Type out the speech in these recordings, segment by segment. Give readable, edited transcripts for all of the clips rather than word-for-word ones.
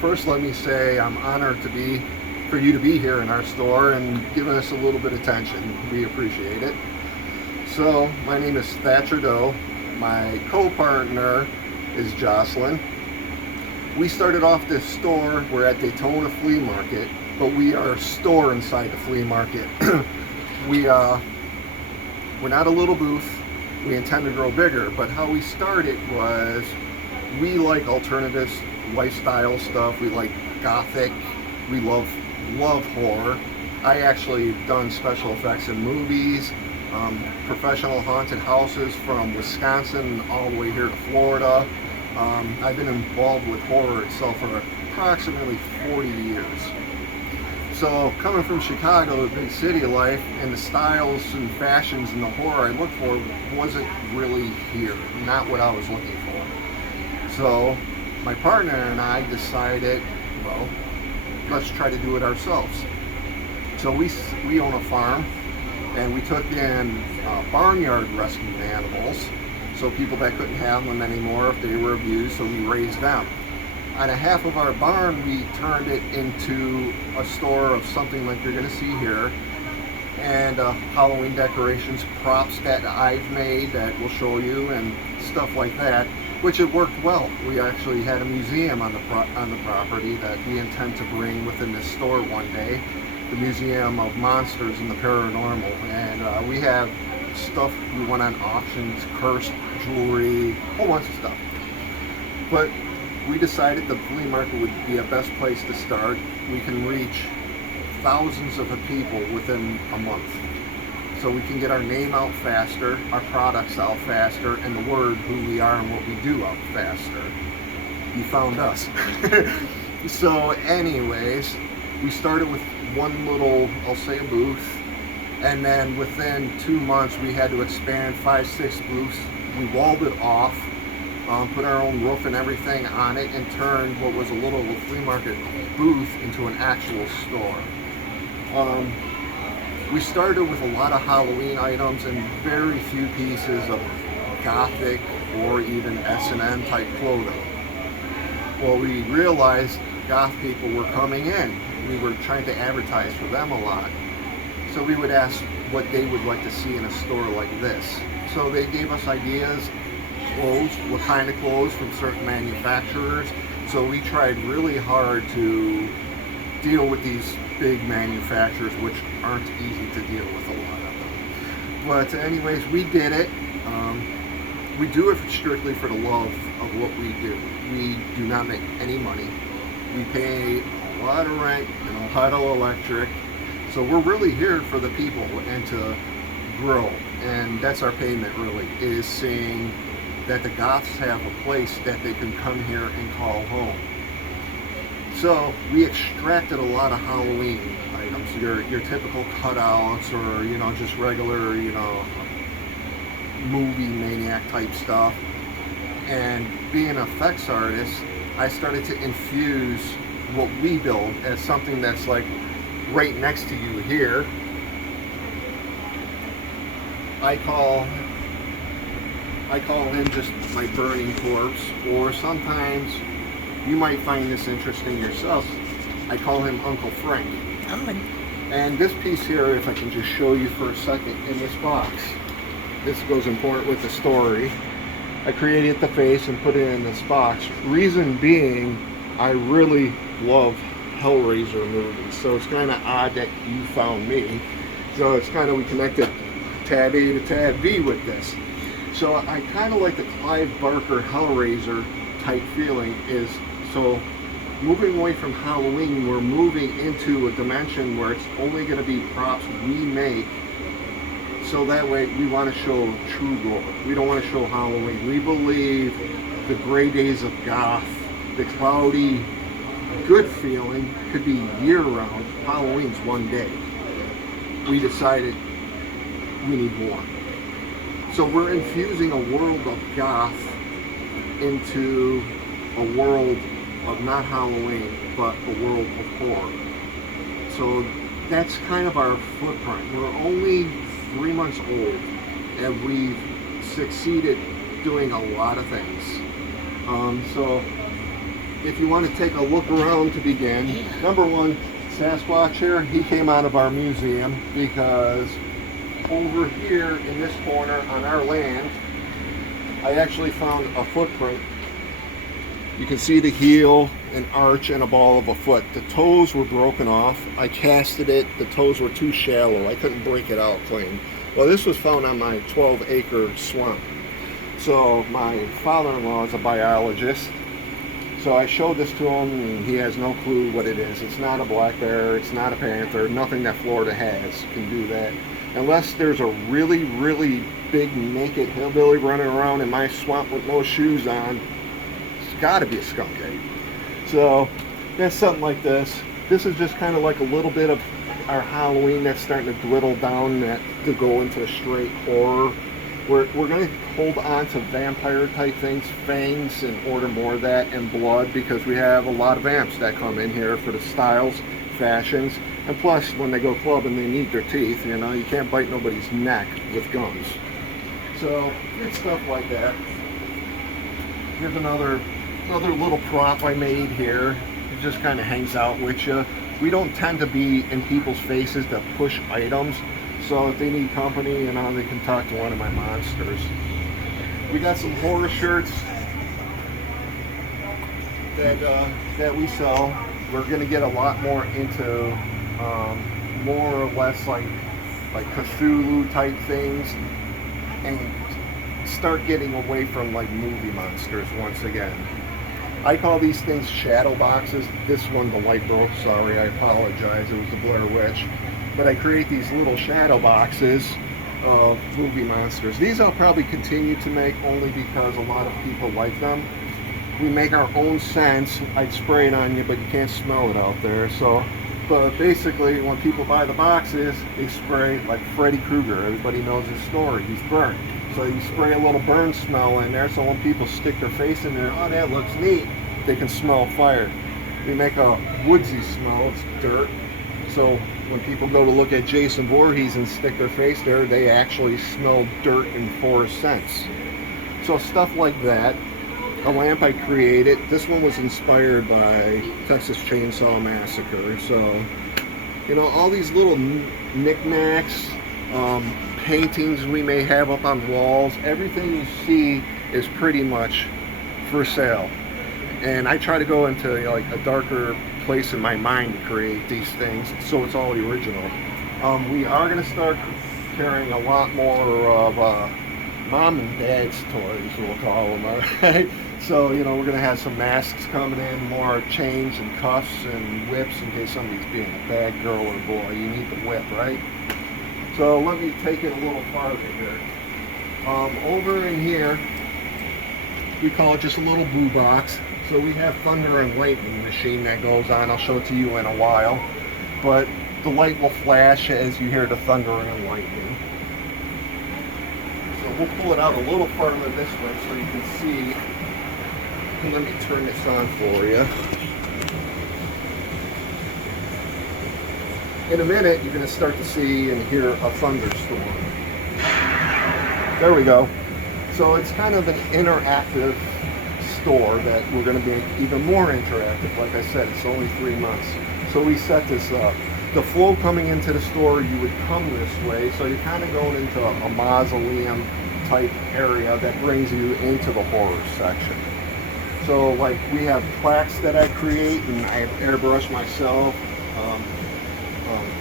First, let me say I'm honored for you to be here in our store and giving us a little bit of attention. We appreciate it. So, my name is Thatcher Doe. My co-partner is Jocelyn. We started off this store. We're at Daytona Flea Market, but we are a store inside the flea market. we we're not a little booth. We intend to grow bigger, but how we started was we like alternative lifestyle stuff. We like gothic. We love horror. I actually done special effects in movies, professional haunted houses from Wisconsin all the way here to Florida. I've been involved with horror itself for approximately 40 years. So coming from Chicago, the big city life, and the styles and fashions and the horror I looked for wasn't really here, not what I was looking for. So my partner and I decided, well, let's try to do it ourselves. So we own a farm, and we took in barnyard rescued animals, so people that couldn't have them anymore if they were abused, so we raised them. On a half of our barn, we turned it into a store of something like you're going to see here, and Halloween decorations, props that I've made that we'll show you, and stuff like that, which it worked well. We actually had a museum on the property that we intend to bring within this store one day, the Museum of Monsters and the Paranormal, and we have stuff we went on auctions, cursed jewelry, a whole bunch of stuff. But we decided the flea market would be a best place to start. We can reach thousands of people within a month. So we can get our name out faster, our products out faster, and the word who we are and what we do out faster. You found us. So anyways, we started with one little, I'll say a booth, and then within 2 months we had to expand 5-6 booths. We walled it off, put our own roof and everything on it, and turned what was a little flea market booth into an actual store. We started with a lot of Halloween items and very few pieces of gothic or even S&M type clothing. Well, we realized goth people were coming in. We were trying to advertise for them a lot. So we would ask what they would like to see in a store like this. So they gave us ideas, clothes, what kind of clothes from certain manufacturers. So we tried really hard to deal with these big manufacturers, which aren't easy to deal with, a lot of them. But anyways, we did it. We do it strictly for the love of what we do. We do not make any money. We pay a lot of rent and a lot of electric. So we're really here for the people and to grow. And that's our payment, really, is seeing that the goths have a place that they can come here and call home. So we extracted a lot of Halloween items, your typical cutouts, or just regular movie maniac type stuff. And being an effects artist, I started to infuse what we build as something that's like right next to you here. I call him just my burning corpse, or sometimes you might find this interesting yourself. I call him Uncle Frank. Oh. And this piece here, if I can just show you for a second, in this box, this goes important with the story. I created the face and put it in this box. Reason being, I really love Hellraiser movies, so it's kind of odd that you found me. So it's kind of, we connected tab A to tab B with this. So I kind of like the Clive Barker Hellraiser type feeling is, so moving away from Halloween, we're moving into a dimension where it's only going to be props we make. So that way we want to show true gore. We don't want to show Halloween. We believe the gray days of goth, the cloudy, good feeling could be year-round. Halloween's one day. We decided we need more. So we're infusing a world of goth into a world of not Halloween, but a world of horror. So that's kind of our footprint. We're only 3 months old, and we've succeeded doing a lot of things. So if you want to take a look around to begin, number one, Sasquatch here, he came out of our museum because over here in this corner on our land, I actually found a footprint. You can see the heel, an arch, and a ball of a foot. The toes were broken off. I casted it. The toes were too shallow. I couldn't break it out clean. Well, this was found on my 12-acre swamp. So my father-in-law is a biologist. So I showed this to him, and he has no clue what it is. It's not a black bear. It's not a panther. Nothing that Florida has can do that. Unless there's a really, really big naked hillbilly running around in my swamp with no shoes on, it's got to be a skunk ape. So that's something like this. This is just kind of like a little bit of our Halloween that's starting to dwindle down to go into straight horror. We're going to hold on to vampire type things, fangs, and order more of that, and blood, because we have a lot of vamps that come in here for the styles, fashions, and plus when they go clubbing they need their teeth. You know, you can't bite nobody's neck with guns. So it's stuff like that. Here's another little prop I made here. It just kind of hangs out with you. We don't tend to be in people's faces to push items. So if they need company, you know, they can talk to one of my monsters. We got some horror shirts that we sell. We're going to get a lot more into more or less like Cthulhu type things, and start getting away from like movie monsters once again. I call these things shadow boxes. This one, the light broke, sorry, I apologize, it was the Blair Witch. But I create these little shadow boxes of movie monsters. These I'll probably continue to make only because a lot of people like them. We make our own scents. I'd spray it on you, but you can't smell it out there. So, but basically, when people buy the boxes, they spray like Freddy Krueger. Everybody knows his story. He's burnt. So you spray a little burn smell in there, so when people stick their face in there, oh, that looks neat, they can smell fire. We make a woodsy smell. It's dirt. So when people go to look at Jason Voorhees and stick their face there, they actually smell dirt and forest scents. So stuff like that. A lamp I created. This one was inspired by Texas Chainsaw Massacre. So, you know, all these little knickknacks, paintings we may have up on walls, everything you see is pretty much for sale. And I try to go into, you know, like a darker place in my mind to create these things, so it's all the original. We are going to start carrying a lot more of mom and dad's toys, we'll call them, alright? So, you know, we're going to have some masks coming in, more chains and cuffs and whips in case somebody's being a bad girl or boy. You need the whip, right? So let me take it a little farther here. Over in here, we call it just a little boo box. So we have thunder and lightning machine that goes on. I'll show it to you in a while. But the light will flash as you hear the thunder and lightning. So we'll pull it out a little farther this way so you can see. And let me turn this on for you. In a minute, you're going to start to see and hear a thunderstorm. There we go. So it's kind of an interactive store that we're going to make even more interactive. Like I said, it's only 3 months. So we set this up. The flow coming into the store, you would come this way, so you're kind of going into a mausoleum type area that brings you into the horror section. So like we have plaques that I create and I airbrush myself,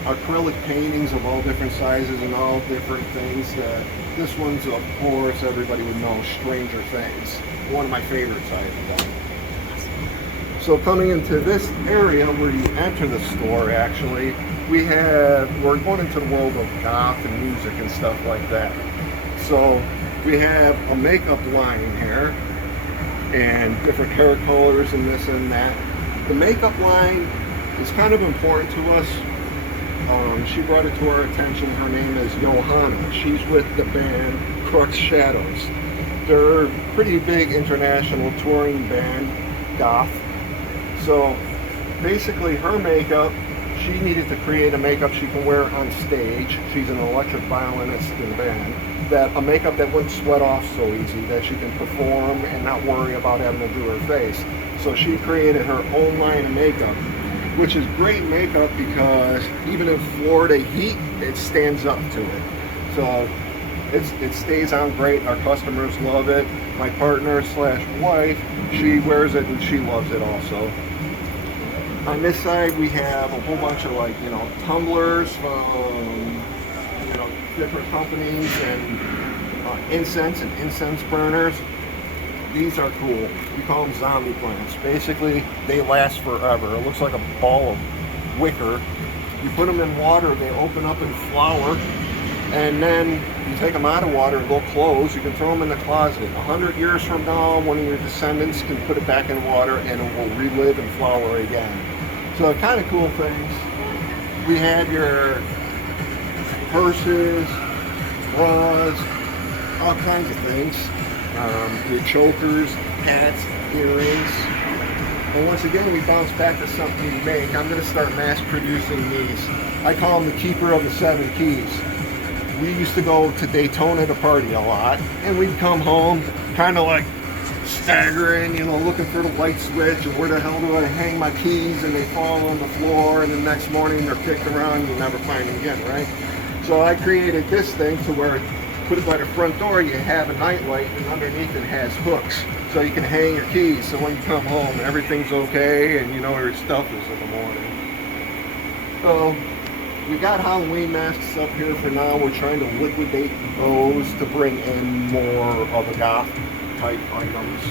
acrylic paintings of all different sizes and all different things. This one's, of course, everybody would know, Stranger Things. One of my favorites I've done. So coming into this area where you enter the store, actually, we're going into the world of goth and music and stuff like that. So we have a makeup line here and different hair colors and this and that. The makeup line is kind of important to us. She brought it to our attention. Her name is Johanna. She's with the band Crux Shadows. They're a pretty big international touring band, goth. So basically her makeup, she needed to create a makeup she can wear on stage. She's an electric violinist in the band. A makeup that wouldn't sweat off so easy, that she can perform and not worry about having to do her face. So she created her own line of makeup, which is great makeup because even in Florida heat, it stands up to it. So it stays on great. Our customers love it. My partner slash wife, she wears it and she loves it also. On this side, we have a whole bunch of, like, tumblers from, different companies, and incense and incense burners. These are cool. We call them zombie plants. Basically, they last forever. It looks like a ball of wicker. You put them in water, they open up and flower, and then you take them out of water and they'll close. You can throw them in the closet. 100 years from now, one of your descendants can put it back in water and it will relive and flower again. So kind of cool things. We have your purses, bras, all kinds of things. Your chokers, hats, earrings. And once again, we bounce back to something we make. I'm going to start mass producing these. I call them the keeper of the 7 keys. We used to go to Daytona to party a lot, and we'd come home kind of like staggering, looking for the light switch, and where the hell do I hang my keys, and they fall on the floor, and the next morning they're kicked around and you never find them again, right? So I created this thing to where, put it by the front door, you have a night light, and underneath it has hooks, so you can hang your keys, so when you come home everything's okay and you know where your stuff is in the morning. So we got Halloween masks up here for now. We're trying to liquidate those to bring in more of the goth type items.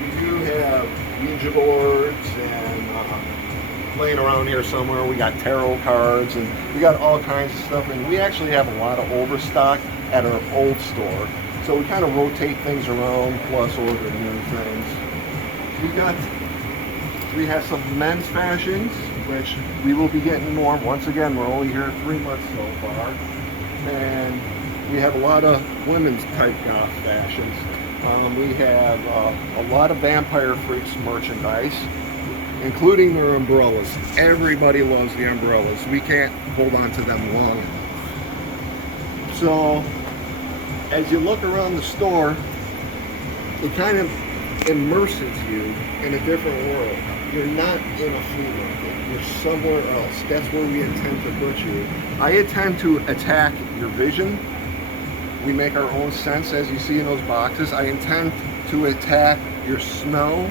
We do have Ouija boards and laying around here somewhere. We got tarot cards and we got all kinds of stuff, and we actually have a lot of overstock at our old store. So we kind of rotate things around, plus order new things. We have some men's fashions, which we will be getting more. Once again, we're only here 3 months so far. And we have a lot of women's type goth fashions. We have a lot of Vampire Freaks merchandise, including their umbrellas. Everybody loves the umbrellas. We can't hold on to them long. So as you look around the store, it kind of immerses you in a different world. You're not in a flea market. You're somewhere else. That's where we intend to put you. I intend to attack your vision. We make our own scents, as you see in those boxes. I intend to attack your smell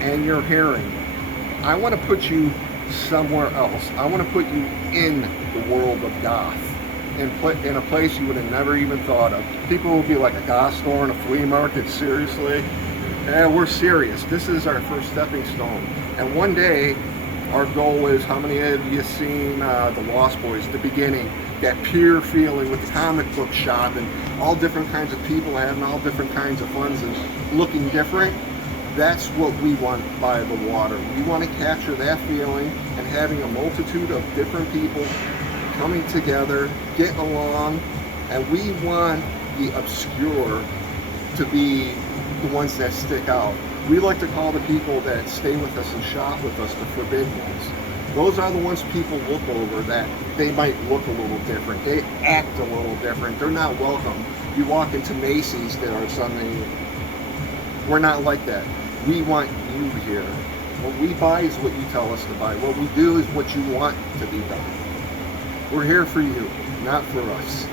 and your hearing. I want to put you somewhere else. I want to put you in the world of goth, and put in a place you would have never even thought of. People will be like, a goth store and a flea market? Seriously? And we're serious. This is our first stepping stone. And one day, our goal is, how many of you seen The Lost Boys, the beginning? That pure feeling with the comic book shop and all different kinds of people having all different kinds of funs and looking different. That's what we want by the water. We want to capture that feeling and having a multitude of different people coming together, getting along, and we want the obscure to be the ones that stick out. We like to call the people that stay with us and shop with us the forbidden ones. Those are the ones people look over, that they might look a little different. They act a little different. They're not welcome. You walk into Macy's there or something, we're not like that. We want you here. What we buy is what you tell us to buy. What we do is what you want to be done. We're here for you, not for us.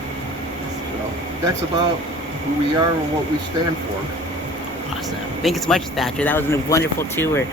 So that's about who we are and what we stand for. Awesome. Thank you so much, Thatcher. That was a wonderful tour.